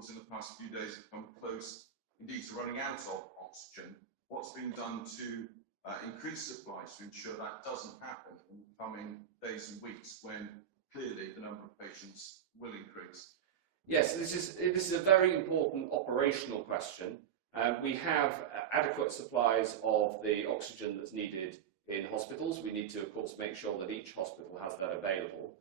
hospitals in the past few days have come close, indeed, to running out of oxygen. What's been done to increase supplies to ensure that doesn't happen in the coming days and weeks when clearly the number of patients will increase? Yes, this is a very important operational question. We have adequate supplies of the oxygen that's needed in hospitals. We need to, of course, make sure that each hospital has that available.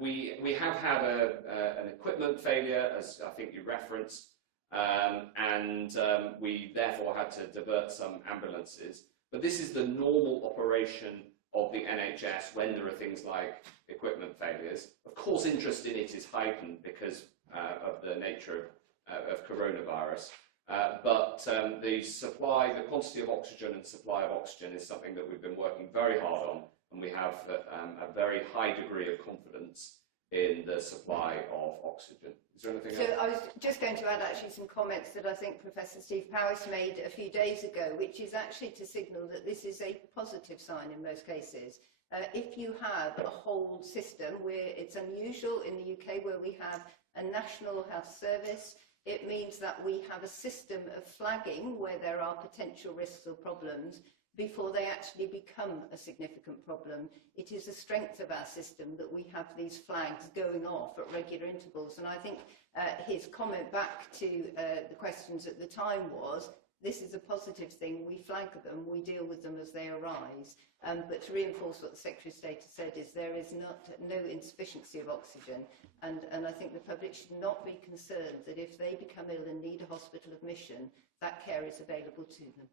We have had an equipment failure, as I think you referenced, and we therefore had to divert some ambulances. But this is the normal operation of the NHS when there are things like equipment failures. Of course, interest in it is heightened because of the nature of coronavirus. But the supply, the quantity of oxygen and supply of oxygen is something that we've been working very hard on, and we have a very high degree of confidence in the supply of oxygen. Is there anything else? So I was just going to add actually some comments that I think Professor Steve Powis made a few days ago, which is actually to signal that this is a positive sign in most cases. If you have a whole system where it's unusual in the UK where we have a national health service, it means that we have a system of flagging where there are potential risks or problems before they actually become a significant problem. It is a strength of our system that we have these flags going off at regular intervals. And I think his comment back to the questions at the time was, this is a positive thing, we flag them, we deal with them as they arise. But to reinforce what the Secretary of State has said is there is no insufficiency of oxygen. And I think the public should not be concerned that if they become ill and need a hospital admission, that care is available to them.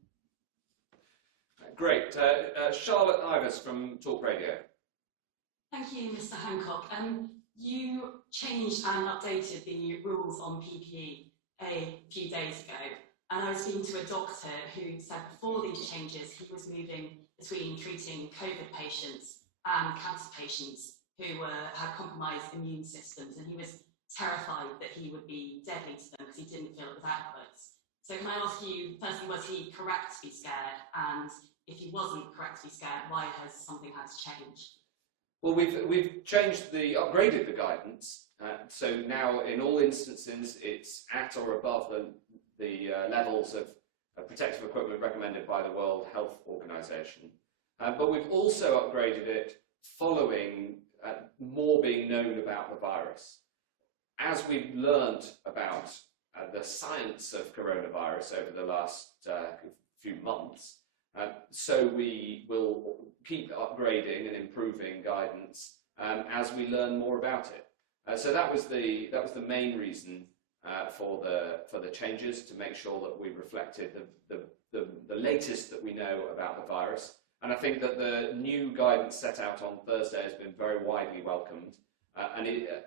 Great. Charlotte Ivers from Talk Radio. Thank you, Mr. Hancock. You changed and updated the rules on PPE a few days ago, and I was speaking to a doctor who said before these changes he was moving between treating COVID patients and cancer patients who had compromised immune systems, and he was terrified that he would be deadly to them because he didn't feel it was adequate. So can I ask you, firstly, was he correct to be scared? And if he wasn't correct to be scared, why has something had to change? Well, we've upgraded the guidance. So now, in all instances, it's at or above the levels of protective equipment recommended by the World Health Organization. But we've also upgraded it following more being known about the virus. As we've learned about the science of coronavirus over the last few months, so we will keep upgrading and improving guidance as we learn more about it. So that was the main reason for the changes, to make sure that we reflected the latest that we know about the virus. And I think that the new guidance set out on Thursday has been very widely welcomed.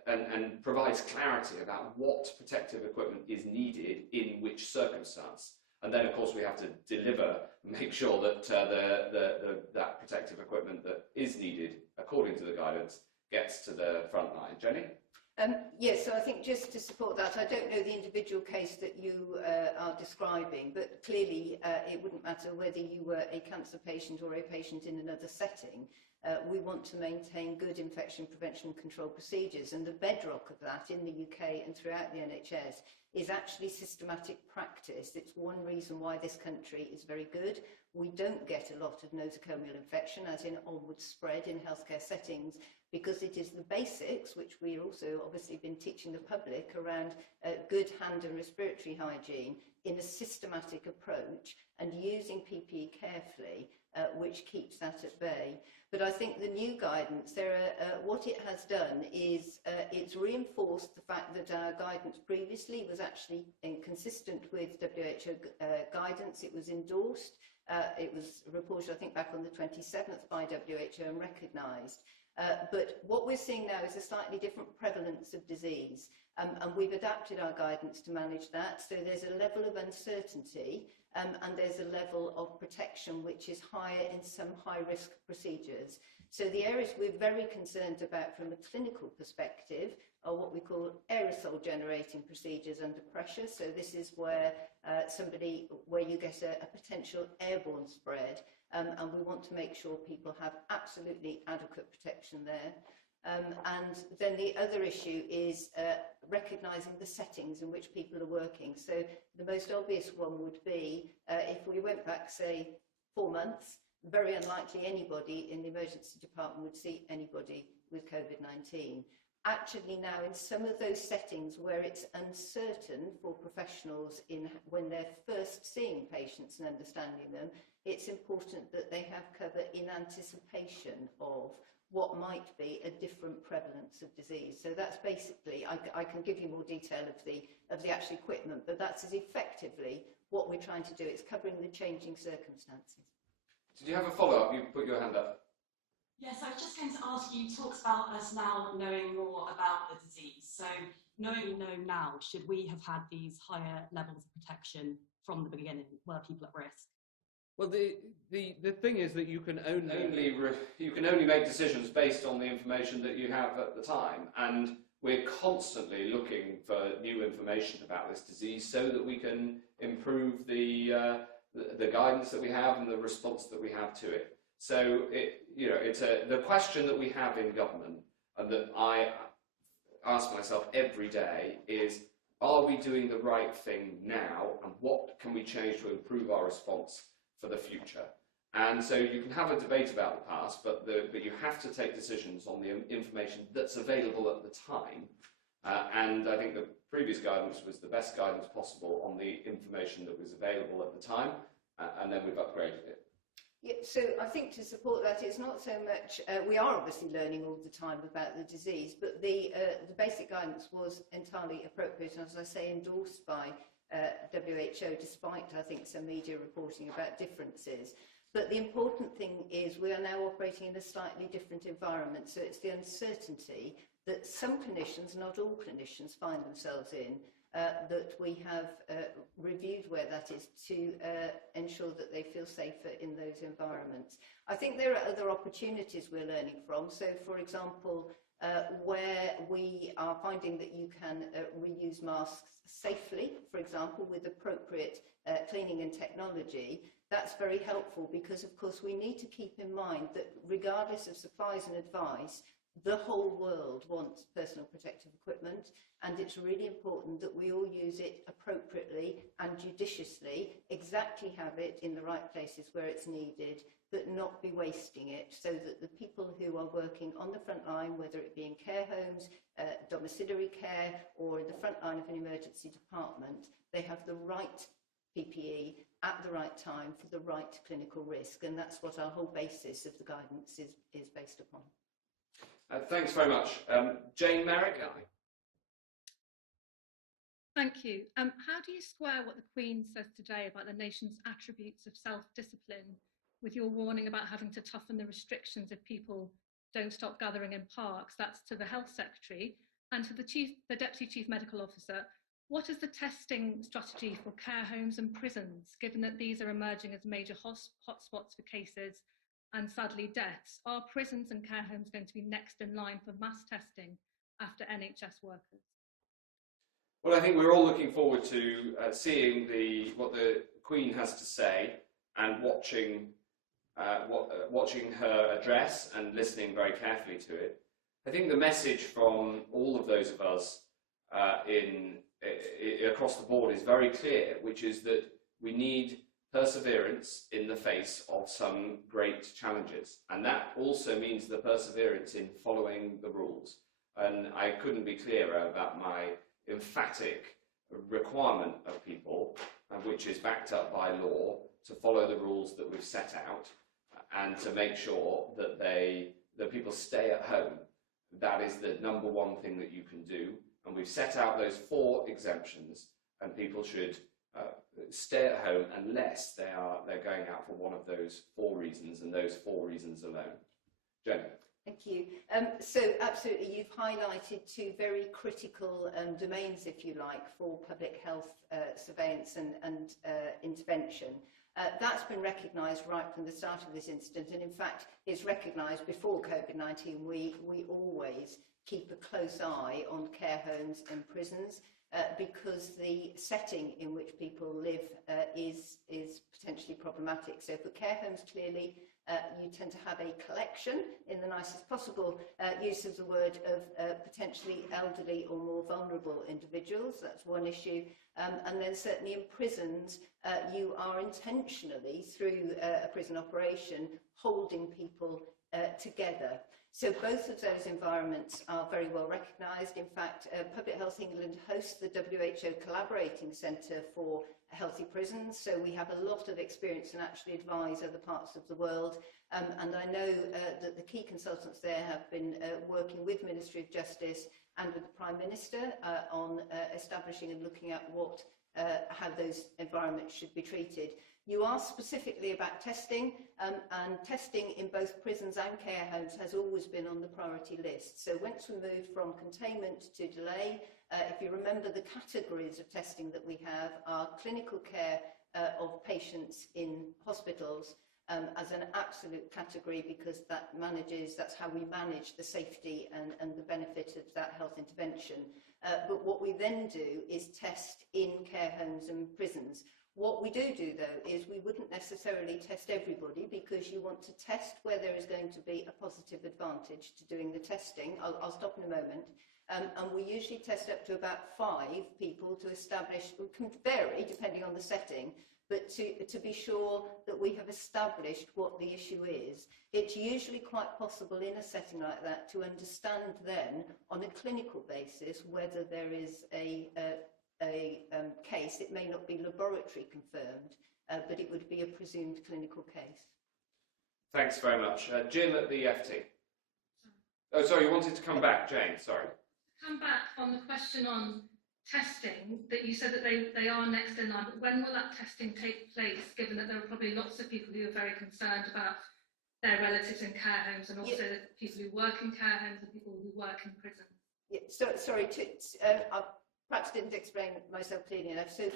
And provides clarity about what protective equipment is needed in which circumstance. And then, of course, we have to deliver, make sure that that protective equipment that is needed, according to the guidance, gets to the front line. Jenny? Yes, so I think just to support that, I don't know the individual case that you are describing, but clearly it wouldn't matter whether you were a cancer patient or a patient in another setting. We want to maintain good infection prevention and control procedures, and the bedrock of that in the UK and throughout the NHS is actually systematic practice. It's one reason why this country is very good. We don't get a lot of nosocomial infection, as in onward spread in healthcare settings, because it is the basics, which we also obviously been teaching the public around good hand and respiratory hygiene in a systematic approach and using PPE carefully, which keeps that at bay. But I think the new guidance, what it has done is it's reinforced the fact that our guidance previously was actually consistent with WHO guidance. It was endorsed. It was reported, I think, back on the 27th by WHO and recognised. But what we're seeing now is a slightly different prevalence of disease, and we've adapted our guidance to manage that. So there's a level of uncertainty and there's a level of protection which is higher in some high-risk procedures. So the areas we're very concerned about from a clinical perspective are what we call aerosol-generating procedures under pressure. So this is where where you get a potential airborne spread, and we want to make sure people have absolutely adequate protection there. And then the other issue is recognising the settings in which people are working. So the most obvious one would be if we went back, say, 4 months, very unlikely anybody in the emergency department would see anybody with COVID-19. Actually now, in some of those settings where it's uncertain for professionals when they're first seeing patients and understanding them, it's important that they have cover in anticipation of what might be a different prevalence of disease. So that's basically, I can give you more detail of the actual equipment, but that's as effectively what we're trying to do. It's covering the changing circumstances. Did you have a follow-up? You put your hand up. Yes, I was just going to ask you, talked about us now knowing more about the disease. So knowing we know now, should we have had these higher levels of protection from the beginning? Were people at risk? Well, the thing is that you can only make decisions based on the information that you have at the time, and we're constantly looking for new information about this disease so that we can improve the guidance that we have and the response that we have to it. So it's the question that we have in government, and that I ask myself every day is: are we doing the right thing now, and what can we change to improve our response for the future? And so you can have a debate about the past, but you have to take decisions on the information that's available at the time. And I think the previous guidance was the best guidance possible on the information that was available at the time, and then we've upgraded it. Yeah, so I think to support that, it's not so much, we are obviously learning all the time about the disease, but the basic guidance was entirely appropriate, and as I say, endorsed by WHO, despite, I think, some media reporting about differences. But the important thing is we are now operating in a slightly different environment, so it's the uncertainty that some clinicians, not all clinicians, find themselves in, that we have reviewed where that is to ensure that they feel safer in those environments. I think there are other opportunities we're learning from. So, for example, where we are finding that you can reuse masks safely, for example, with appropriate cleaning and technology, that's very helpful because, of course, we need to keep in mind that regardless of supplies and advice, the whole world wants personal protective equipment, and it's really important that we all use it appropriately and judiciously, exactly have it in the right places where it's needed, but not be wasting it, so that the people who are working on the front line, whether it be in care homes, domiciliary care, or in the front line of an emergency department, they have the right PPE at the right time for the right clinical risk, and that's what our whole basis of the guidance is based upon. Thanks very much. Jane Merrick. Thank you. How do you square what the Queen says today about the nation's attributes of self-discipline with your warning about having to toughen the restrictions if people don't stop gathering in parks? That's to the Health Secretary. And to the Deputy Chief Medical Officer, what is the testing strategy for care homes and prisons, given that these are emerging as major hotspots for cases and sadly deaths? Are prisons and care homes going to be next in line for mass testing after NHS workers? Well, I think we're all looking forward to seeing what the Queen has to say and watching her address and listening very carefully to it. I think the message from all of those of us across the board is very clear, which is that we need perseverance in the face of some great challenges, and that also means the perseverance in following the rules. And I couldn't be clearer about my emphatic requirement of people, which is backed up by law, to follow the rules that we've set out and to make sure that people stay at home. That is the number one thing that you can do, and we've set out those 4 exemptions, and people should stay at home unless they're going out for one of those 4 reasons, and those 4 reasons alone. Jen. Thank you. So absolutely, you've highlighted 2 very critical domains, if you like, for public health surveillance and intervention. That's been recognised right from the start of this incident, and in fact, it's recognised before COVID-19. We always keep a close eye on care homes and prisons. because the setting in which people live is potentially problematic. So for care homes, clearly, you tend to have a collection, in the nicest possible use of the word, of potentially elderly or more vulnerable individuals. That's one issue. And then certainly in prisons, you are intentionally, through a prison operation, holding people together. So both of those environments are very well recognised. In fact, Public Health England hosts the WHO Collaborating Centre for Healthy Prisons, so we have a lot of experience and actually advise other parts of the world. And I know that the key consultants there have been working with Ministry of Justice and with the Prime Minister on establishing and looking at how those environments should be treated. You asked specifically about testing, and testing in both prisons and care homes has always been on the priority list. So once we moved from containment to delay, if you remember, the categories of testing that we have are clinical care of patients in hospitals as an absolute category, because that's how we manage the safety and the benefit of that health intervention. But what we then do is test in care homes and prisons. What we do though, is we wouldn't necessarily test everybody, because you want to test where there is going to be a positive advantage to doing the testing. I'll stop in a moment. And we usually test up to about 5 people to establish, it can vary depending on the setting, but to be sure that we have established what the issue is. It's usually quite possible in a setting like that to understand then, on a clinical basis, whether there is a case. It may not be laboratory confirmed, but it would be a presumed clinical case. Thanks very much. Jim at the FT. Oh, sorry, you wanted to come back, Jane, sorry. Come back on the question on testing, that you said that they are next in line, but when will that testing take place, given that there are probably lots of people who are very concerned about their relatives in care homes, and also the people who work in care homes and people who work in prison? Yeah, sorry, I perhaps didn't explain myself clearly enough. So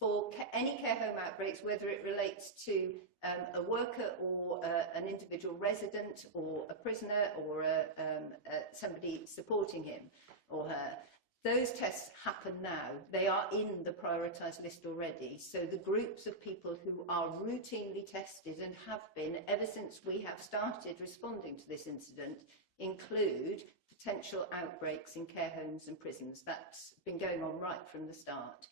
for any care home outbreaks, whether it relates to a worker or an individual resident or a prisoner or somebody supporting him or her, those tests happen now. They are in the prioritised list already. So the groups of people who are routinely tested and have been ever since we have started responding to this incident include potential outbreaks in care homes and prisons. That's been going on right from the start.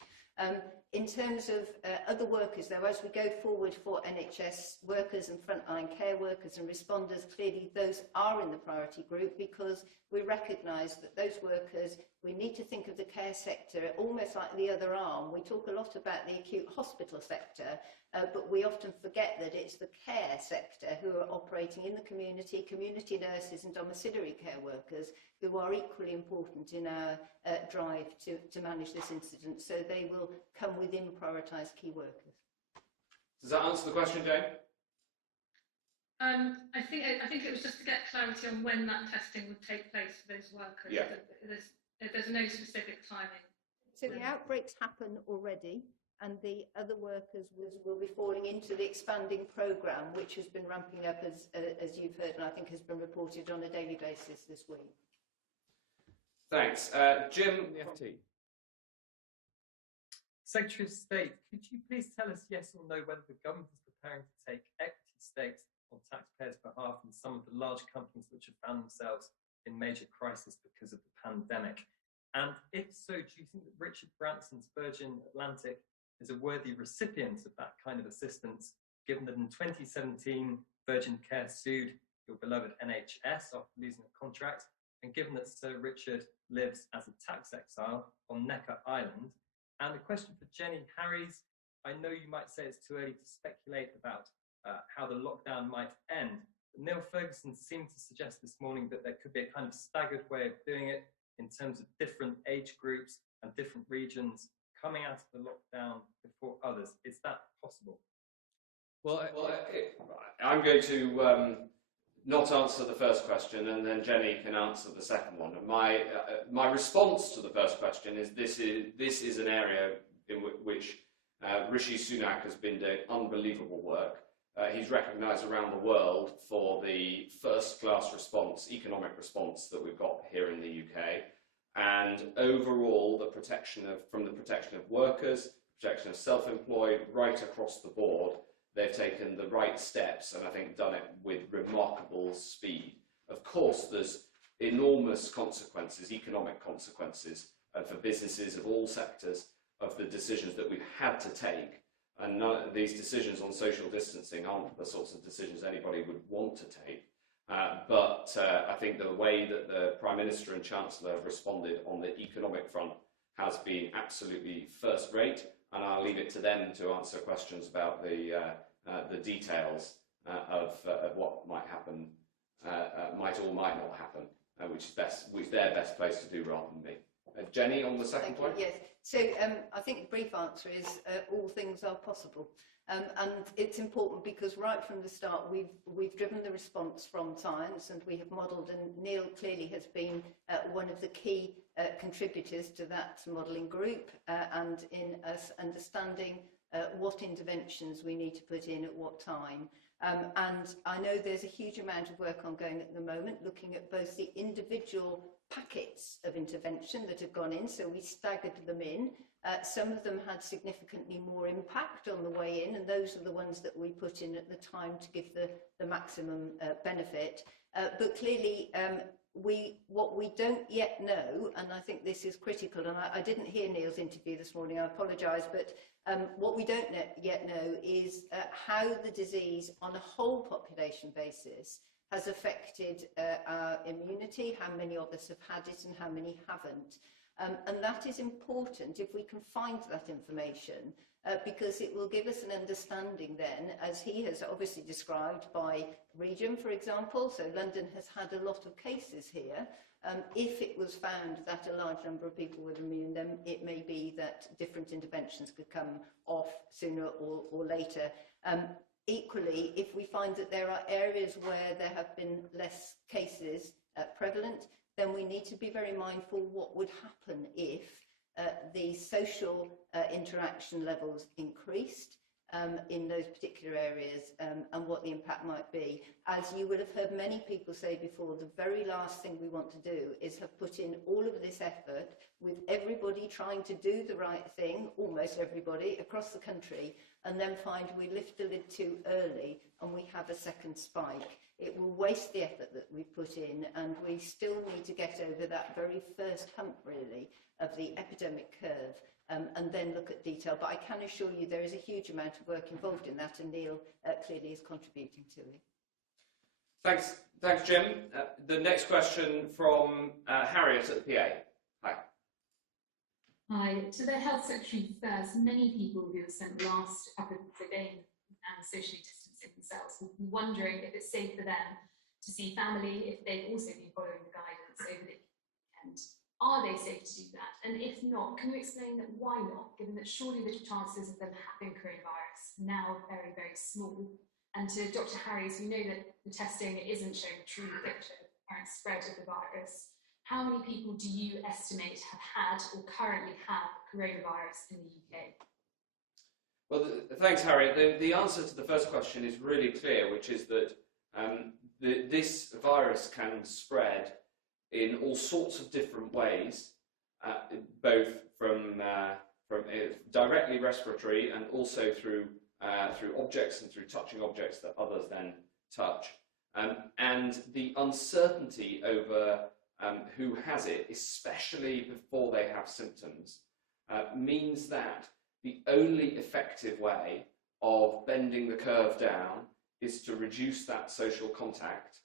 In terms of other workers, though, as we go forward for NHS workers and frontline care workers and responders, clearly those are in the priority group, because we recognise that those workers, we need to think of the care sector almost like the other arm. We talk a lot about the acute hospital sector, but we often forget that it's the care sector who are operating in the community, community nurses and domiciliary care workers, who are equally important in our drive to manage this incident. So they will come within prioritised key workers. Does that answer the question, Jane? I think it was just to get clarity on when that testing would take place for those workers. Yeah. There's no specific timing. So the outbreaks happen already, and the other workers will be falling into the expanding programme, which has been ramping up, as you've heard, and I think has been reported on a daily basis this week. Thanks. Jim, the FT. Secretary of State, could you please tell us yes or no whether the government is preparing to take equity stakes on taxpayers' behalf in some of the large companies which have found themselves in major crisis because of the pandemic? And if so, do you think that Richard Branson's Virgin Atlantic is a worthy recipient of that kind of assistance, given that in 2017, Virgin Care sued your beloved NHS after losing a contract, and given that Sir Richard lives as a tax exile on Necker Island? And a question for Jenny Harries. I know you might say it's too early to speculate about how the lockdown might end, but Neil Ferguson seemed to suggest this morning that there could be a kind of staggered way of doing it in terms of different age groups and different regions coming out of the lockdown before others. Is that possible? Well, I'm going to not answer the first question, and then Jenny can answer the second one. And my response to the first question is this is an area in which Rishi Sunak has been doing unbelievable work. He's recognised around the world for the first-class response, economic response that we've got here in the UK. And overall, the protection from the protection of workers, protection of self-employed, right across the board, they've taken the right steps, and I think done it with remarkable speed. Of course, there's enormous consequences, economic consequences, for businesses of all sectors of the decisions that we've had to take. And these decisions on social distancing aren't the sorts of decisions anybody would want to take. But I think the way that the Prime Minister and Chancellor have responded on the economic front has been absolutely first rate, and I'll leave it to them to answer questions about the details of what might happen, might or might not happen, which they're best placed to do rather than me. Jenny, on the second point? Yes. So I think the brief answer is all things are possible. And it's important because right from the start we've driven the response from science, and we have modelled, and Neil clearly has been one of the key contributors to that modelling group and in us understanding what interventions we need to put in at what time. And I know there's a huge amount of work ongoing at the moment looking at both the individual packets of intervention that have gone in, so we staggered them in. Some of them had significantly more impact on the way in, and those are the ones that we put in at the time to give the maximum benefit. But clearly, what we don't yet know, and I think this is critical, and I didn't hear Neil's interview this morning, I apologise, but what we don't yet know is how the disease on a whole population basis has affected our immunity, how many of us have had it and how many haven't. And that is important if we can find that information, because it will give us an understanding then, as he has obviously described by region, for example. So London has had a lot of cases here. If it was found that a large number of people were immune, then it may be that different interventions could come off sooner or later. Equally, if we find that there are areas where there have been less cases prevalent, then we need to be very mindful what would happen if the social interaction levels increased in those particular areas, and what the impact might be. As you would have heard many people say before, the very last thing we want to do is have put in all of this effort with everybody trying to do the right thing, almost everybody across the country, and then find we lift the lid too early and we have a second spike. It will waste the effort that we've put in, and we still need to get over that very first hump, really, of the epidemic curve. And then look at detail. But I can assure you there is a huge amount of work involved in that, and Neil clearly is contributing to it. Thanks, Jim. The next question from Harriet at the PA. Hi. Hi. To the Health Secretary first, many people who have spent the last couple of weeks again and socially distancing themselves will be wondering if it's safe for them to see family if they've also been following the guidance over the weekend. Are they safe to do that? And if not, can you explain that why not, given that surely the chances of them having coronavirus are now very, very small? And to Dr. Harries, we know that the testing isn't showing a true picture of the current spread of the virus. How many people do you estimate have had or currently have coronavirus in the UK? Well, thanks, Harriet. The answer to the first question is really clear, which is that this virus can spread in all sorts of different ways, both from directly respiratory and also through objects and through touching objects that others then touch. And the uncertainty over who has it, especially before they have symptoms, means that the only effective way of bending the curve down is to reduce that social contact.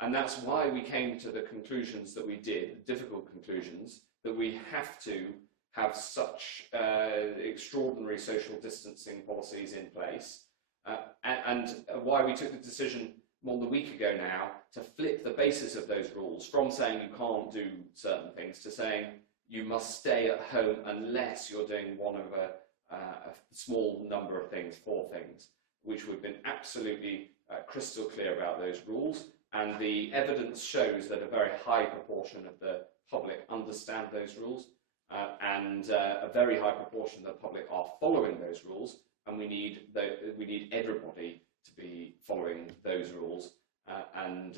And that's why we came to the conclusions that we did, difficult conclusions, that we have to have such extraordinary social distancing policies in place, and why we took the decision more than a week ago now to flip the basis of those rules from saying you can't do certain things to saying you must stay at home unless you're doing one of a small number of things, 4 things, which we've been absolutely crystal clear about those rules. And the evidence shows that a very high proportion of the public understand those rules, and a very high proportion of the public are following those rules, and we need everybody to be following those rules, and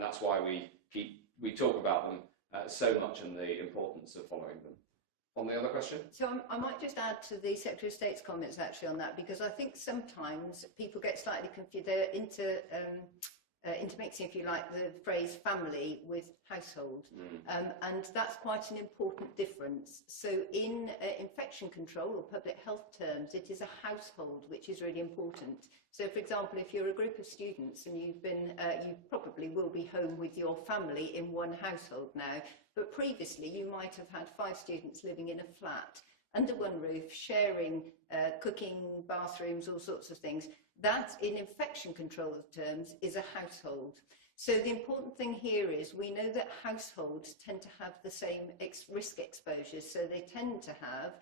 that's why we talk about them so much in the importance of following them. On the other question? So I might just add to the Secretary of State's comments actually on that, because I think sometimes people get slightly confused. They're intermixing, if you like, the phrase family with household. And that's quite an important difference. So in infection control or public health terms, it is a household, which is really important. So for example, if you're a group of students and you've been, you probably will be home with your family in one household now, but previously you might have had 5 students living in a flat under one roof, sharing cooking, bathrooms, all sorts of things. That, in infection control terms, is a household. So the important thing here is we know that households tend to have the same risk exposures, so they tend to have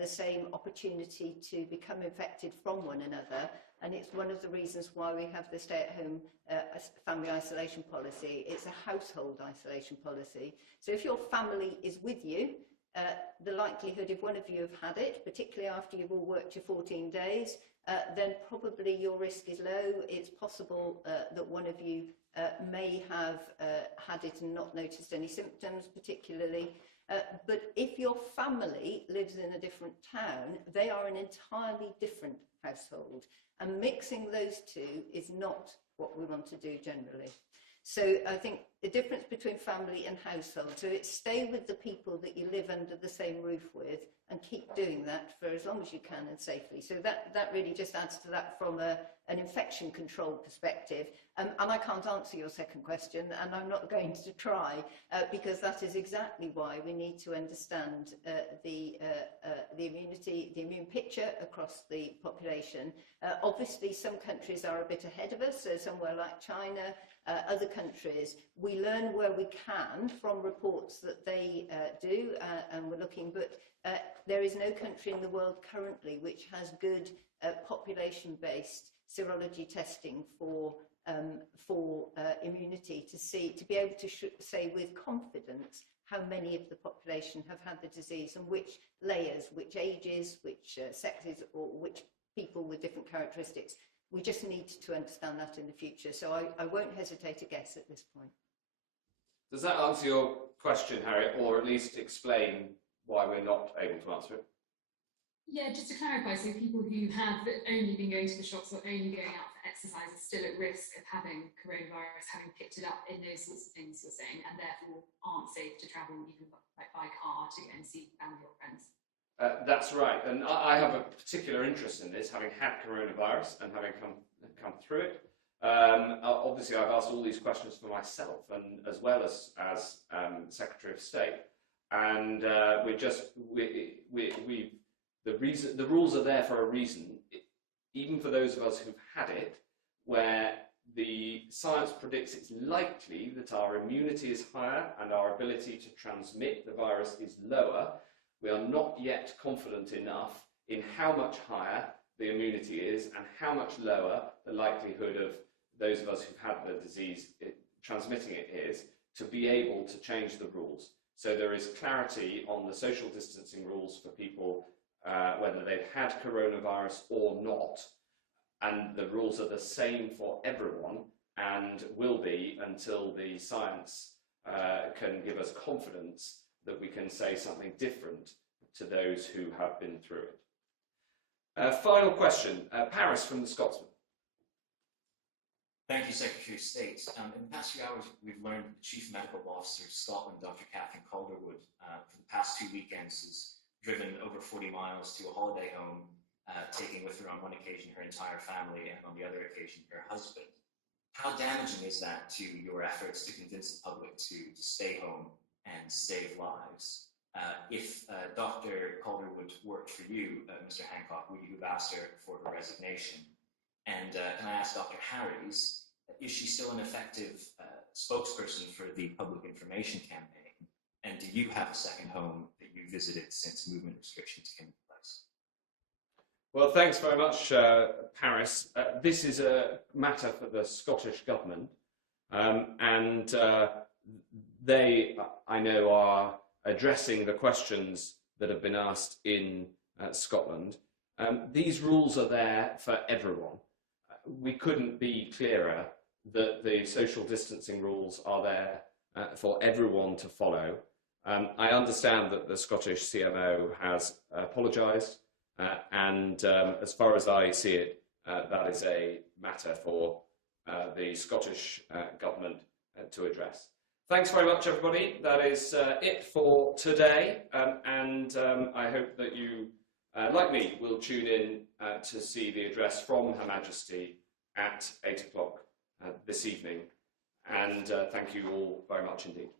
the same opportunity to become infected from one another, and it's one of the reasons why we have the stay-at-home family isolation policy. It's a household isolation policy. So if your family is with you, the likelihood if one of you have had it, particularly after you've all worked your 14 days, then probably your risk is low. It's possible that one of you may have had it and not noticed any symptoms particularly. But if your family lives in a different town, they are an entirely different household. And mixing those two is not what we want to do generally. So I think the difference between family and household, so it's stay with the people that you live under the same roof with and keep doing that for as long as you can and safely. So that really just adds to that from an infection control perspective. And I can't answer your second question, and I'm not going to try, because that is exactly why we need to understand the immunity, the immune picture across the population. Obviously, some countries are a bit ahead of us, so somewhere like China, other countries, we learn where we can from reports that they do, and we're looking, but there is no country in the world currently which has good population-based serology testing for immunity to be able to say with confidence how many of the population have had the disease and which layers, which ages, which sexes, or which people with different characteristics. We just need to understand that in the future. So I won't hesitate to guess at this point. Does that answer your question, Harriet, or at least explain why we're not able to answer it? Yeah, just to clarify, so people who have only been going to the shops or only going out for exercise are still at risk of having coronavirus, having picked it up in those sorts of things you're saying, and therefore aren't safe to travel even like by car to go and see family or friends. That's right, and I have a particular interest in this, having had coronavirus and having come through it. Obviously, I've asked all these questions for myself, and as well as Secretary of State, and the rules are there for a reason. Even for those of us who've had it, where the science predicts it's likely that our immunity is higher and our ability to transmit the virus is lower, we are not yet confident enough in how much higher the immunity is and how much lower the likelihood of those of us who've had the disease transmitting it is, to be able to change the rules. So there is clarity on the social distancing rules for people, whether they've had coronavirus or not, and the rules are the same for everyone and will be until the science can give us confidence that we can say something different to those who have been through it. Final question, Paris from the Scotsman. Thank you, Secretary of State. In the past few hours, we've learned that the Chief Medical Officer of Scotland, Dr. Catherine Calderwood, for the past 2 weekends has driven over 40 miles to a holiday home, taking with her on one occasion her entire family and on the other occasion her husband. How damaging is that to your efforts to convince the public to stay home and save lives? If Dr. Calderwood worked for you, Mr. Hancock, would you have asked her for her resignation? And can I ask Dr. Harries, is she still an effective spokesperson for the public information campaign? And do you have a second home that you visited since movement restrictions came into place? Well, thanks very much, Paris. This is a matter for the Scottish Government, and they, I know, are addressing the questions that have been asked in Scotland. These rules are there for everyone. We couldn't be clearer that the social distancing rules are there for everyone to follow. I understand that the Scottish CMO has apologised, and as far as I see it, that is a matter for the Scottish Government to address. Thanks very much, everybody. That is it for today, and I hope that you, like me, will tune in to see the address from Her Majesty at 8 o'clock this evening. And thank you all very much indeed.